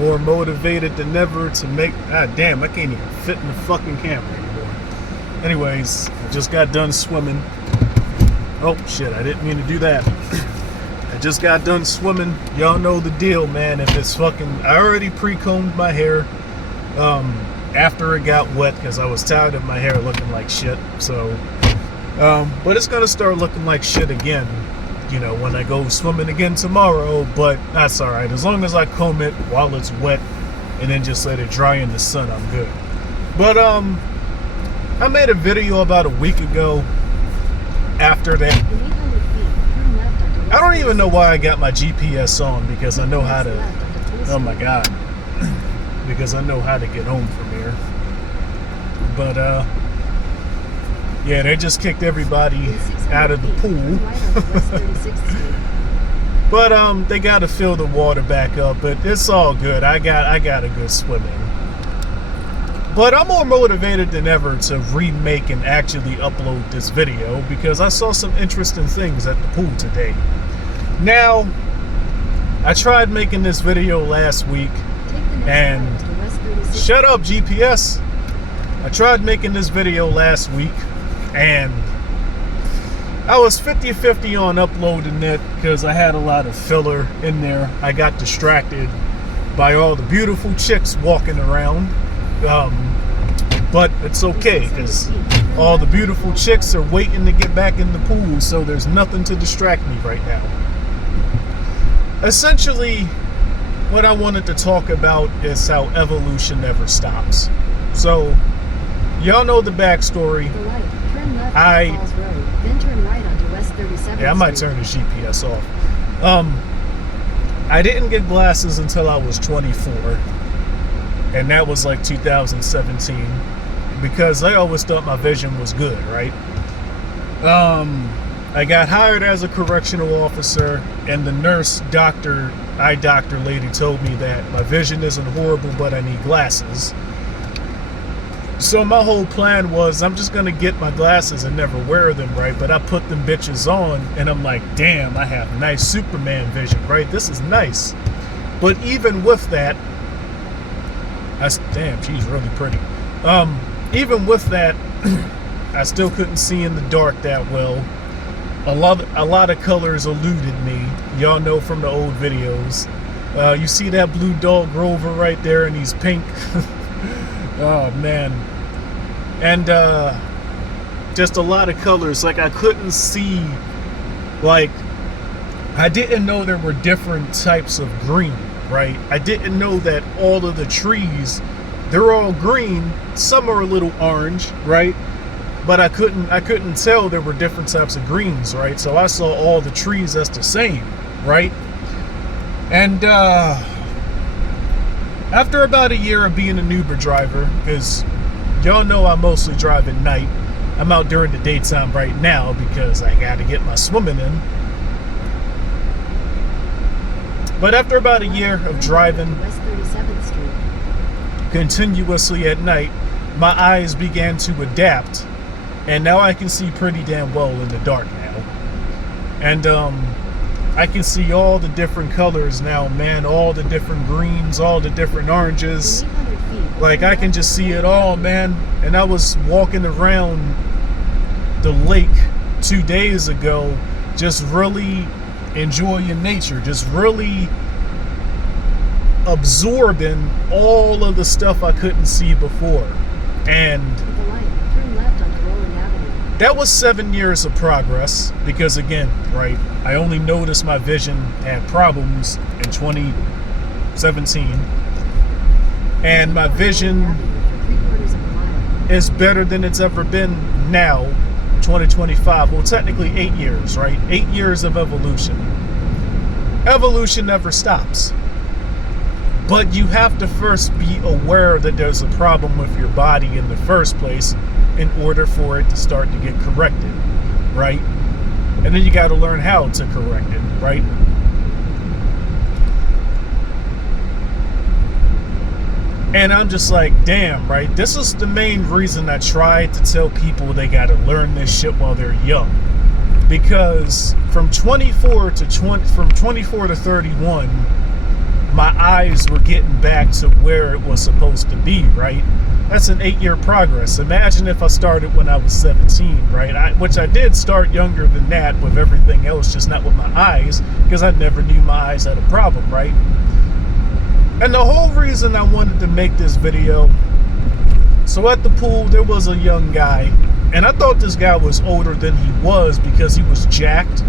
more motivated than ever to make... God damn, I can't even fit in the fucking camera anymore. Anyways, I just got done swimming. Oh, shit, I didn't mean to do that. I just got done swimming. Y'all know the deal, man. If it's fucking... I already pre-combed my hair after it got wet because I was tired of my hair looking like shit. So, but it's going to start looking like shit again, you know, when I go swimming again tomorrow. But that's all right. As long as I comb it while it's wet and then just let it dry in the sun, I'm good. But I made a video about a week ago after that. I don't even know why I got my GPS on, because I know how to... Oh my god. Because I know how to get home from here. But yeah, they just kicked everybody out of the pool. But they got to fill the water back up, but it's all good. I got a good swim in. But I'm more motivated than ever to remake and actually upload this video because I saw some interesting things at the pool today. Now, I tried making this video last week and... Shut up, GPS! I tried making this video last week and I was 50-50 on uploading it because I had a lot of filler in there. I got distracted by all the beautiful chicks walking around. But it's okay because all the beautiful chicks are waiting to get back in the pool, so there's nothing to distract me right now. Essentially, what I wanted to talk about is how evolution never stops. So, y'all know the backstory. I might turn the GPS off. I didn't get glasses until I was 24. And that was like 2017. Because I always thought my vision was good, right? I got hired as a correctional officer, and the eye doctor lady told me that my vision isn't horrible, but I need glasses. So my whole plan was I'm just gonna get my glasses and never wear them, right? But I put them bitches on and I'm like, damn, I have nice Superman vision, right? This is nice. But even with that, damn, she's really pretty. Even with that, I still couldn't see in the dark that well. A lot of colors eluded me. Y'all know from the old videos. You see that blue dog Grover right there, and he's pink. Oh man. And just a lot of colors. Like I couldn't see. Like I didn't know there were different types of green, right? I didn't know that all of the trees, they're all green. Some are a little orange, right? But I couldn't tell there were different types of greens, right? So I saw all the trees as the same, right? And after about a year of being an Uber driver, because y'all know I mostly drive at night. I'm out during the daytime right now because I got to get my swimming in. But after about a year of driving continuously at night, my eyes began to adapt. And now I can see pretty damn well in the dark now. And I can see all the different colors now, man. All the different greens, all the different oranges. Like I can just see it all, man. And I was walking around the lake 2 days ago, just really enjoying nature, just really absorbing all of the stuff I couldn't see before. And that was 7 years of progress because, again, right, I only noticed my vision had problems in 2017. And my vision is better than it's ever been now, 2025. Well, technically 8 years, right? 8 years of evolution. Evolution never stops. But you have to first be aware that there's a problem with your body in the first place in order for it to start to get corrected, right? And then you got to learn how to correct it, right? And I'm just like, damn, right? This is the main reason I try to tell people they got to learn this shit while they're young. Because from 24 to 31, my eyes were getting back to where it was supposed to be, right? That's an 8-year progress. Imagine if I started when I was 17, right? Which I did start younger than that with everything else, just not with my eyes, because I never knew my eyes had a problem, right? And the whole reason I wanted to make this video, so at the pool, there was a young guy, and I thought this guy was older than he was because he was jacked.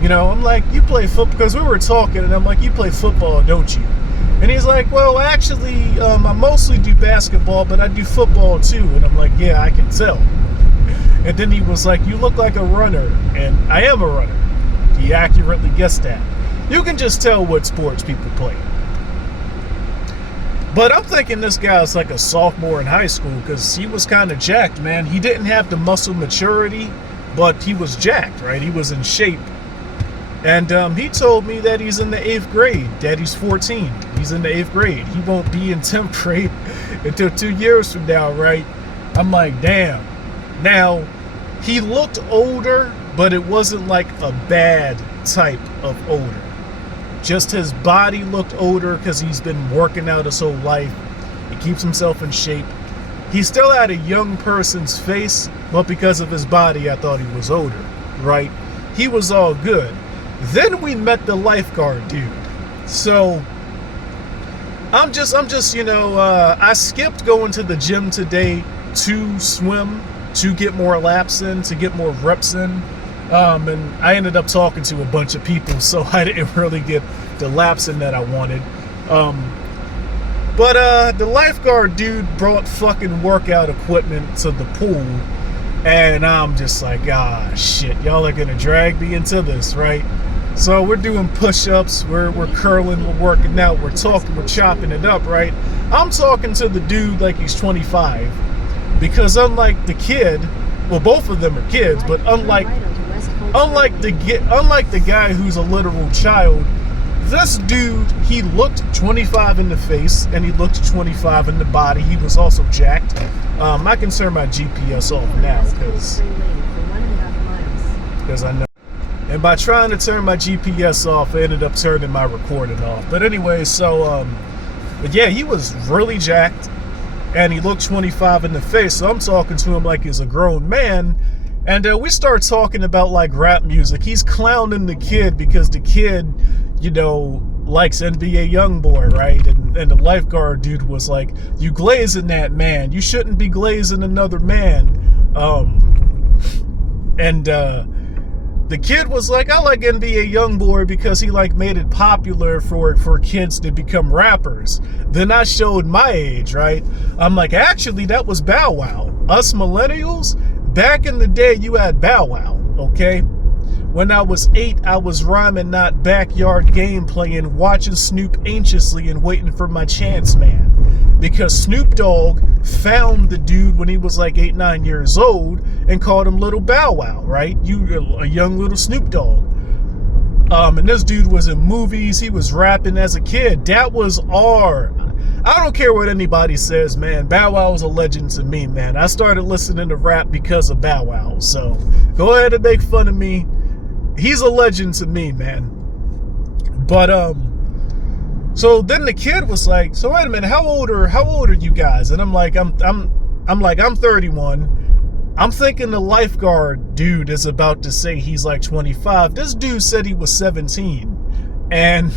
You know, I'm like, you play football, because we were talking, and I'm like, you play football, don't you? And he's like, well, actually, I mostly do basketball, but I do football too. And I'm like, yeah, I can tell. And then he was like, you look like a runner. And I am a runner. He accurately guessed that. You can just tell what sports people play. But I'm thinking this guy was like a sophomore in high school because he was kind of jacked, man. He didn't have the muscle maturity, but he was jacked, right? He was in shape. And he told me that he's in the 8th grade, that he's 14. He's in the 8th grade. He won't be in 10th grade until 2 years from now, right? I'm like, damn. Now, he looked older, but it wasn't like a bad type of older. Just his body looked older because he's been working out his whole life. He keeps himself in shape. He still had a young person's face, but because of his body, I thought he was older, right? He was all good. Then we met the lifeguard dude. So I'm just, you know, I skipped going to the gym today to swim, to get more laps in, to get more reps in. And I ended up talking to a bunch of people, so I didn't really get the laps in that I wanted. But the lifeguard dude brought fucking workout equipment to the pool. And I'm just like, ah, shit, y'all are gonna drag me into this, right? So we're doing push-ups, we're curling, we're working out, we're talking, we're chopping it up, right? I'm talking to the dude like he's 25, because unlike the kid, well, both of them are kids, but unlike the guy who's a literal child, this dude, he looked 25 in the face and he looked 25 in the body. He was also jacked. I can turn my GPS off now because I know. And by trying to turn my GPS off, I ended up turning my recording off. But anyway, so, but yeah, he was really jacked and he looked 25 in the face. So I'm talking to him like he's a grown man. And we start talking about like rap music. He's clowning the kid because the kid, you know, likes NBA Youngboy, right? And the lifeguard dude was like, you glazing that man. You shouldn't be glazing another man. The kid was like, I like NBA Youngboy because he like made it popular for kids to become rappers. Then I showed my age, right? I'm like, actually, that was Bow Wow. Us millennials, back in the day, you had Bow Wow, okay? When I was 8, I was rhyming not backyard game playing, watching Snoop anxiously and waiting for my chance, man. Because Snoop Dogg found the dude when he was like 8, 9 years old and called him Little Bow Wow, right? You a young little Snoop Dogg. And this dude was in movies. He was rapping as a kid. That was I don't care what anybody says, man. Bow Wow was a legend to me, man. I started listening to rap because of Bow Wow. So go ahead and make fun of me. He's a legend to me, man. But so then the kid was like, so wait a minute, how old are you guys? And I'm like, I'm 31. I'm thinking the lifeguard dude is about to say he's like 25. This dude said he was 17. And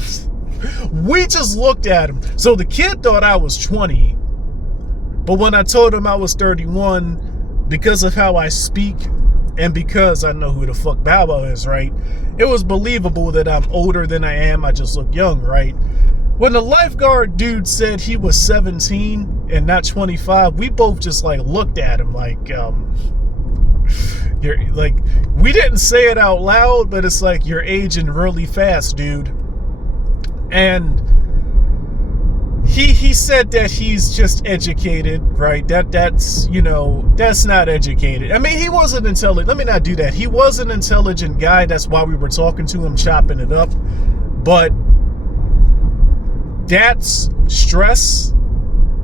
we just looked at him. So the kid thought I was 20. But when I told him I was 31, because of how I speak and because I know who the fuck Bow Wow is, right? It was believable that I'm older than I am. I just look young, right? When the lifeguard dude said he was 17 and not 25, we both just like looked at him like, you're like, we didn't say it out loud, but it's like, you're aging really fast, dude. And he said that he's just educated, right? That's, you know, that's not educated. I mean, he wasn't intelligent. Let me not do that. He was an intelligent guy. That's why we were talking to him, chopping it up. But that's stress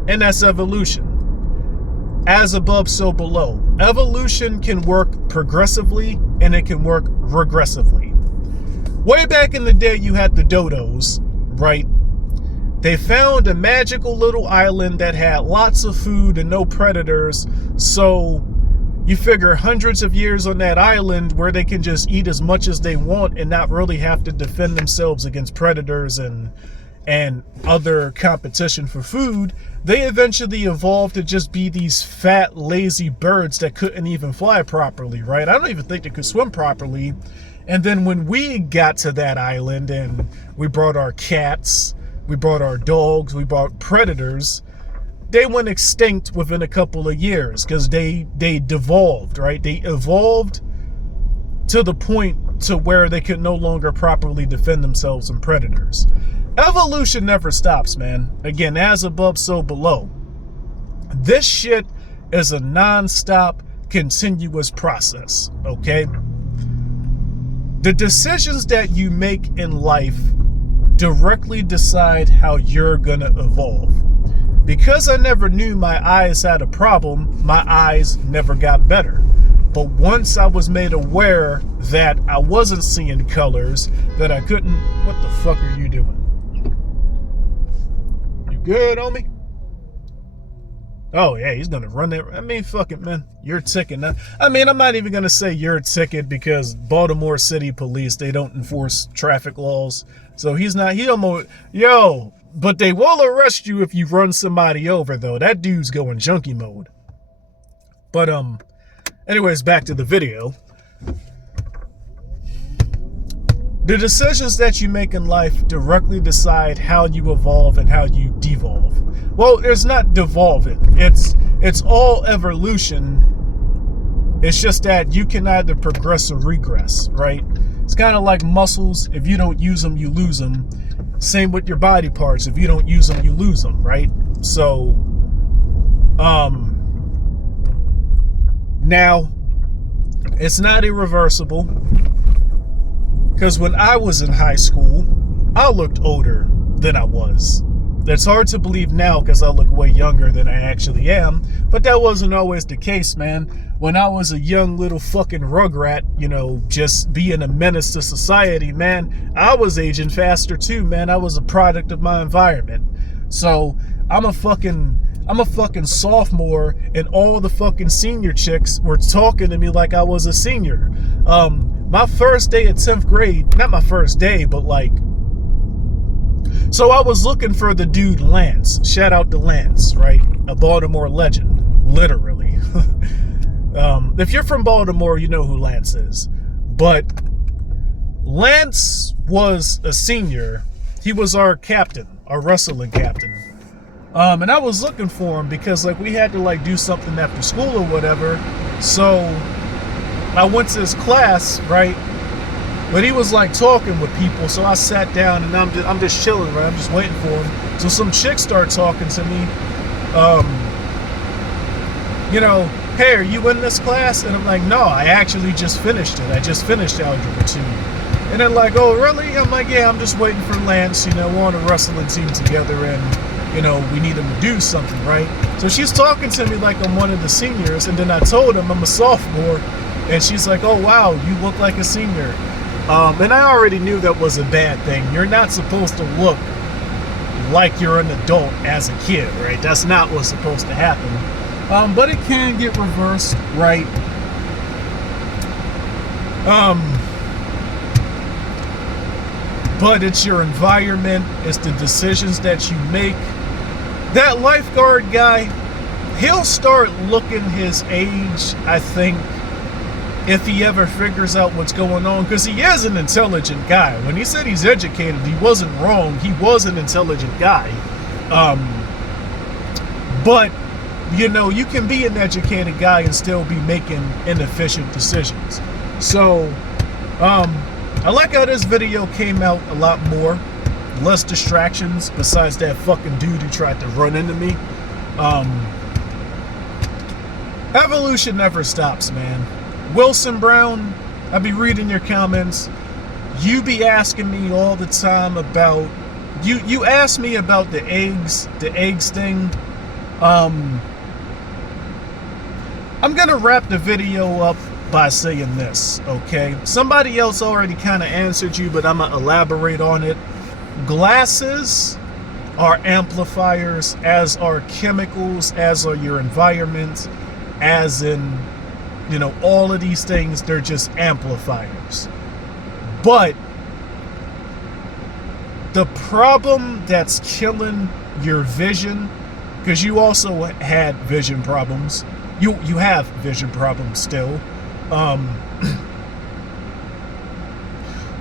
and that's evolution. As above, so below. Evolution can work progressively and it can work regressively. Way back in the day, you had the dodos, right? They found a magical little island that had lots of food and no predators. So you figure hundreds of years on that island where they can just eat as much as they want and not really have to defend themselves against predators and other competition for food. They eventually evolved to just be these fat, lazy birds that couldn't even fly properly, right? I don't even think they could swim properly. And then when we got to that island and we brought our cats, we brought our dogs, we brought predators, they went extinct within a couple of years because they devolved, right? They evolved to the point to where they could no longer properly defend themselves from predators. Evolution never stops, man. Again, as above, so below. This shit is a non-stop, continuous process, okay? The decisions that you make in life directly decide how you're gonna evolve. Because I never knew my eyes had a problem, my eyes never got better. But once I was made aware that I wasn't seeing colors, that I couldn't... What the fuck are you doing? You good, homie? Oh, yeah, he's gonna run there. I mean, fuck it, man. You're a ticket. I mean, I'm not even gonna say you're a ticket because Baltimore City Police, they don't enforce traffic laws. So he almost... Yo... But they will arrest you if you run somebody over, though. That dude's going junkie mode. But, anyways, back to the video. The decisions that you make in life directly decide how you evolve and how you devolve. Well, it's not devolving. It's all evolution. It's just that you can either progress or regress, right? It's kind of like muscles. If you don't use them, you lose them. Same with your body parts. If you don't use them, you lose them, right? So, now, it's not irreversible. Because when I was in high school, I looked older than I was. That's hard to believe now because I look way younger than I actually am. But that wasn't always the case, man. When I was a young little fucking rugrat, you know, just being a menace to society, man, I was aging faster too, man. I was a product of my environment. So I'm a fucking sophomore and all the fucking senior chicks were talking to me like I was a senior. My first day at 10th grade, not my first day, but like, so I was looking for the dude Lance. Shout out to Lance, right? A Baltimore legend, literally. If you're from Baltimore, you know who Lance is. But Lance was a senior. He was our captain, our wrestling captain. And I was looking for him because like we had to like do something after school or whatever. So I went to his class, right? But he was like talking with people, so I sat down and I'm just chilling, right? I'm just waiting for him. So some chick started talking to me. You know, hey, are you in this class? And I'm like, no, I actually just finished it. I just finished Algebra 2. And they're like, oh, really? I'm like, yeah, I'm just waiting for Lance. You know, we're on a wrestling team together and, you know, we need him to do something, right? So she's talking to me like I'm one of the seniors. And then I told him I'm a sophomore. And she's like, oh, wow, you look like a senior. And I already knew that was a bad thing. You're not supposed to look like you're an adult as a kid, right? That's not what's supposed to happen. But it can get reversed, right? But it's your environment, it's the decisions that you make. That lifeguard guy, he'll start looking his age, I think, if he ever figures out what's going on, because he is an intelligent guy. When he said he's educated, he wasn't wrong. He was an intelligent guy. But, you know, you can be an educated guy and still be making inefficient decisions. So, I like how this video came out a lot more. Less distractions, besides that fucking dude who tried to run into me. Evolution never stops, man. Wilson Brown, I be reading your comments. You be asking me all the time about... You asked me about the eggs thing. I'm gonna wrap the video up by saying this, okay? Somebody else already kind of answered you, but I'm gonna elaborate on it. Glasses are amplifiers, as are chemicals, as are your environment, as in, you know, all of these things, they're just amplifiers. But the problem that's killing your vision, because you also had vision problems, you have vision problems still.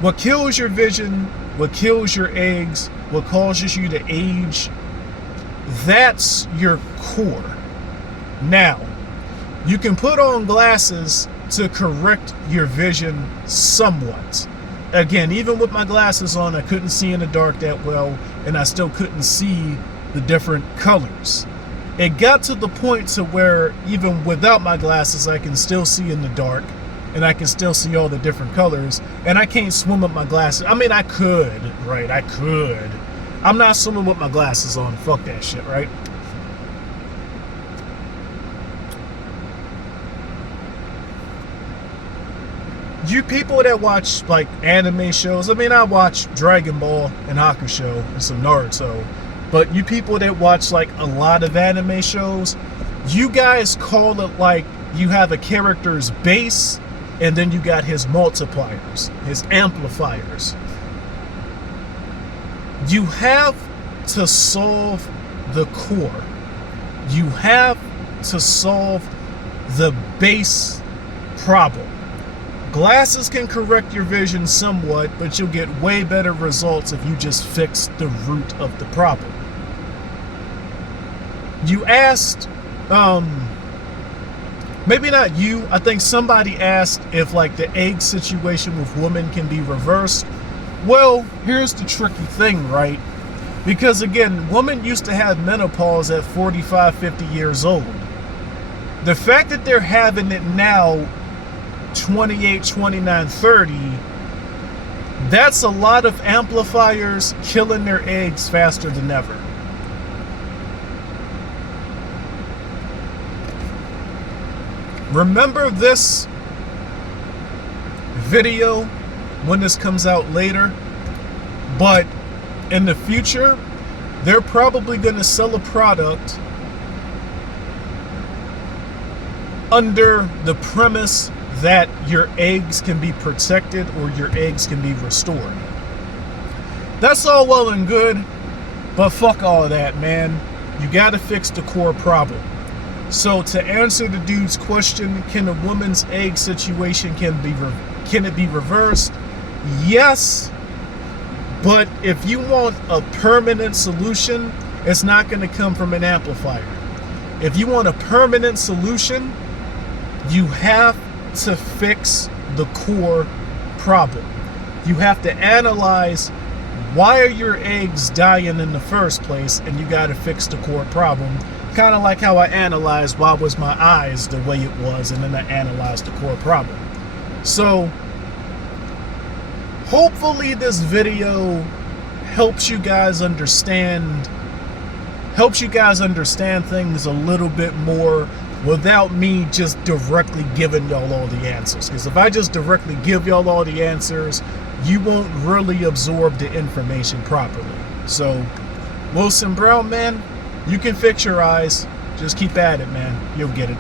What kills your vision, what kills your eggs, what causes you to age, that's your core. Now, you can put on glasses to correct your vision somewhat. Again, even with my glasses on, I couldn't see in the dark that well, and I still couldn't see the different colors. It got to the point to where even without my glasses, I can still see in the dark, and I can still see all the different colors, and I can't swim with my glasses. I mean, I could, right? I could. I'm not swimming with my glasses on. Fuck that shit, right? You people that watch like anime shows, I mean, I watch Dragon Ball and Hakusho and some Naruto, but you people that watch like a lot of anime shows, you guys call it like you have a character's base and then you got his multipliers, his amplifiers. You have to solve the core. You have to solve the base problem. Glasses can correct your vision somewhat, but you'll get way better results if you just fix the root of the problem. You asked, maybe not you, I think somebody asked if like the egg situation with women can be reversed. Well, here's the tricky thing, right? Because again, women used to have menopause at 45, 50 years old. The fact that they're having it now 28, 29, 30, that's a lot of amplifiers killing their eggs faster than ever. Remember this video when this comes out later, but in the future, they're probably going to sell a product under the premise that your eggs can be protected or your eggs can be restored. That's all well and good, but fuck all of that, man. You gotta fix the core problem. So to answer the dude's question, can a woman's egg situation, can it be reversed? Yes, but if you want a permanent solution, it's not going to come from an amplifier. If you want a permanent solution, you have to fix the core problem. You have to analyze why are your eggs dying in the first place, and you got to fix the core problem. Kind of like how I analyzed why was my eyes the way it was, and then I analyzed the core problem. So hopefully this video helps you guys understand things a little bit more without me just directly giving y'all all the answers. Because if I just directly give y'all all the answers, you won't really absorb the information properly. So, Wilson Brown, man, you can fix your eyes. Just keep at it, man. You'll get it.